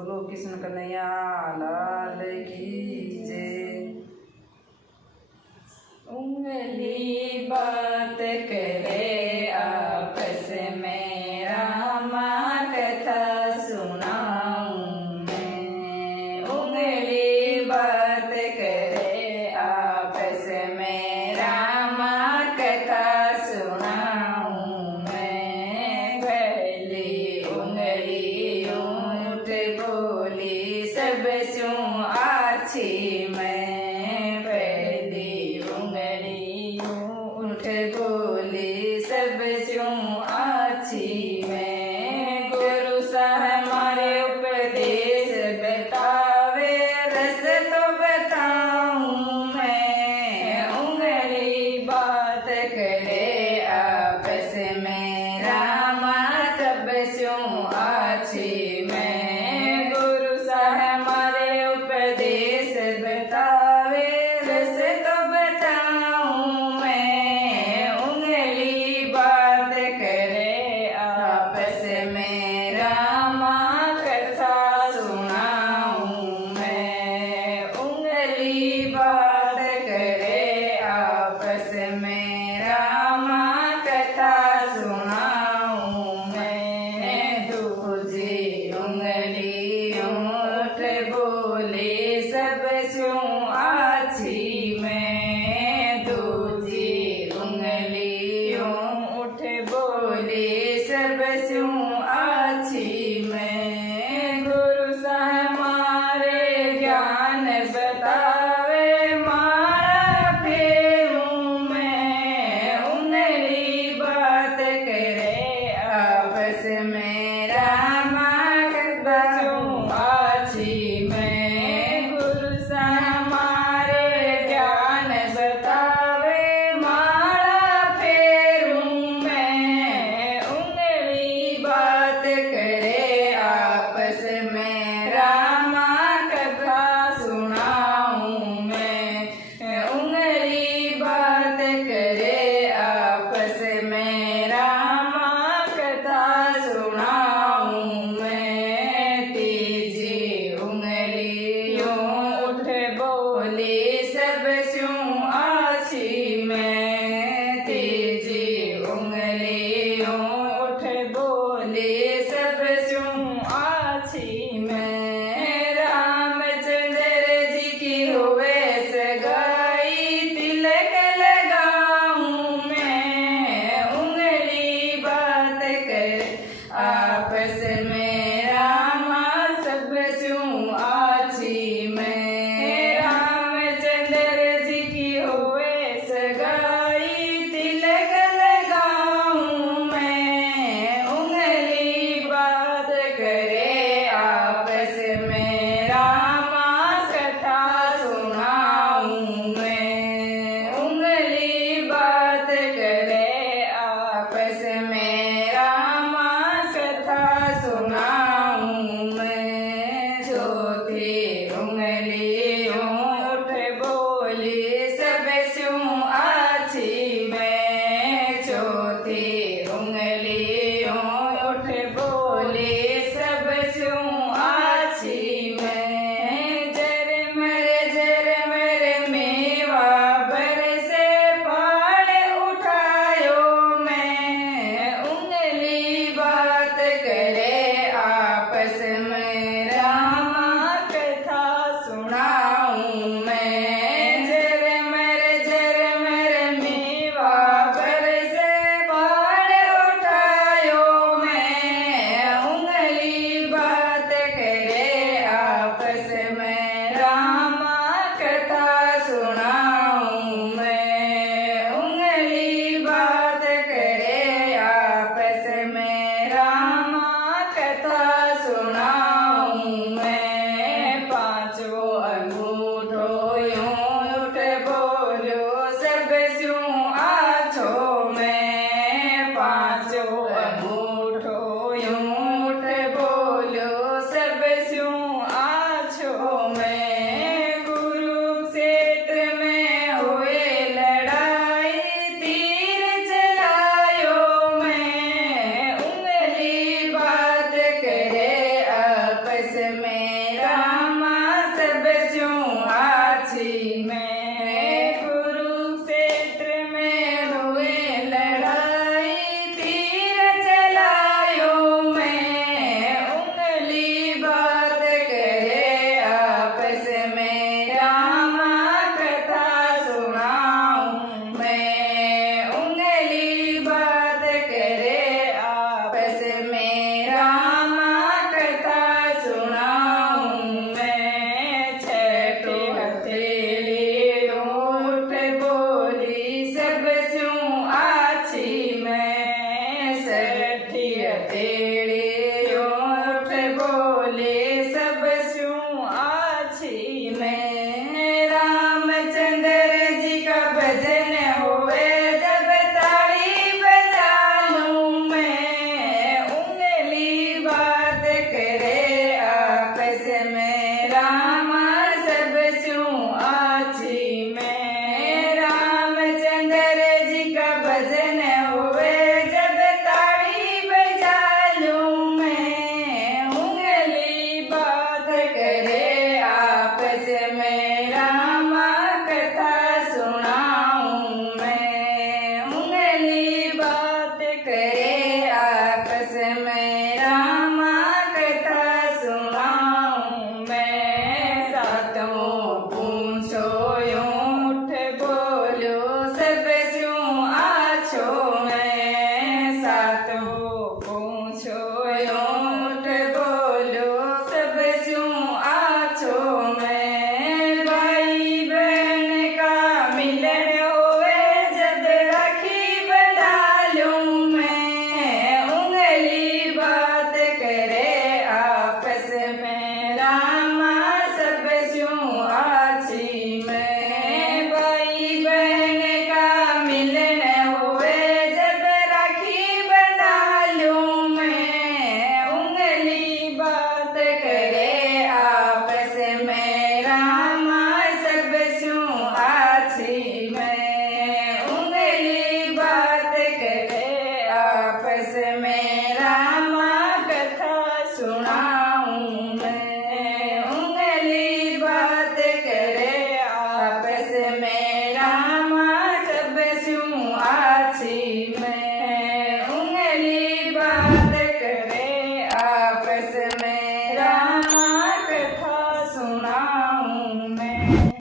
बोलो कृष्ण कन्हैया लाल की जय। उंगली बात करे आपस में रामा कथा सुनाऊं मैं। उंगली बात करे आपस में रामा कथा सुनाऊं मैं। पहली उंगली ऊँट बोली सब स्यों आछी मैं। पहली उंगली ऊँट बोली सब स्यों आछी मैं। गुरु साहब हमारे उपदेश बतावे रस तो बताऊं मैं। उंगली बात करे आपस में रामा सब स्यों आछी मैं। गुरु साहब हमारे उपदेश बतावे रस तो बताऊं मैं। उंगली बात करे आपस में रामा कथा सुनाऊं मैं। उंगली बात करे आपस में रामा कथा सुनाऊं मैं। दूजी उंगली ऊँट बोले सब स्यों आछी मैं। दूजी उंगली ऊँट बोले सब स्यों आछी मैं। गुरु साहब हमारे ज्ञान बतावे माला फेरूं मैं। उंगली बात करे आपस में रामा कथा स्यों आछी मैं। गुरु साहब हमारे ज्ञान बतावे माला फेरूं मैं। उंगली बात करे आपस में रामा कथा सुनाऊं मैं। उंगली बात करे आपस में रामा कथा सुनाऊं मैं। तीजी उंगली ऊँट बोली सब स्यों आछी मैं। तीजी उंगली ऊँट बोली सब स्यों आछी मैं। रामचंद्र जी की हुए सगाई तिलक लगाऊं मैं। उंगली बात करे आपस में रामा सब स्यों आछी मैं। रामचंद्र जी की हुए सगाई तिलक लगाऊं मैं। उंगली बात करे आपस में रामा कथा सुनाऊं मैं। उंगली बात करे आपस में रामा कथा सुनाऊं मैं। चौथी उंगली ऊँट बोली सब स्यों आछी मैं। चौथी उंगली ऊँट बोली सब स्यों आछी मैं। झरमर मेवा बरसे पहाड़ उठायो मैं। उंगली बात करे आपस में रामा कथा सुनाऊं मैं। झरमर मेवा बरसे पहाड़ उठायो मैं। उंगली बात करे आपस में रामा कथा सुनाऊं मैं। उंगली बात करे आपस में रामा कथा सुनाऊं मैं। पांचों अंगूठो ऊँट बोलो सब स्यों आछो मैं। पांचों अंगूठो ऊँट बोलो सब स्यों आछो मैं। कुरुक्षेत्र में हुए लड़ाई तीर चलायो मैं। उंगली बात करे आपस में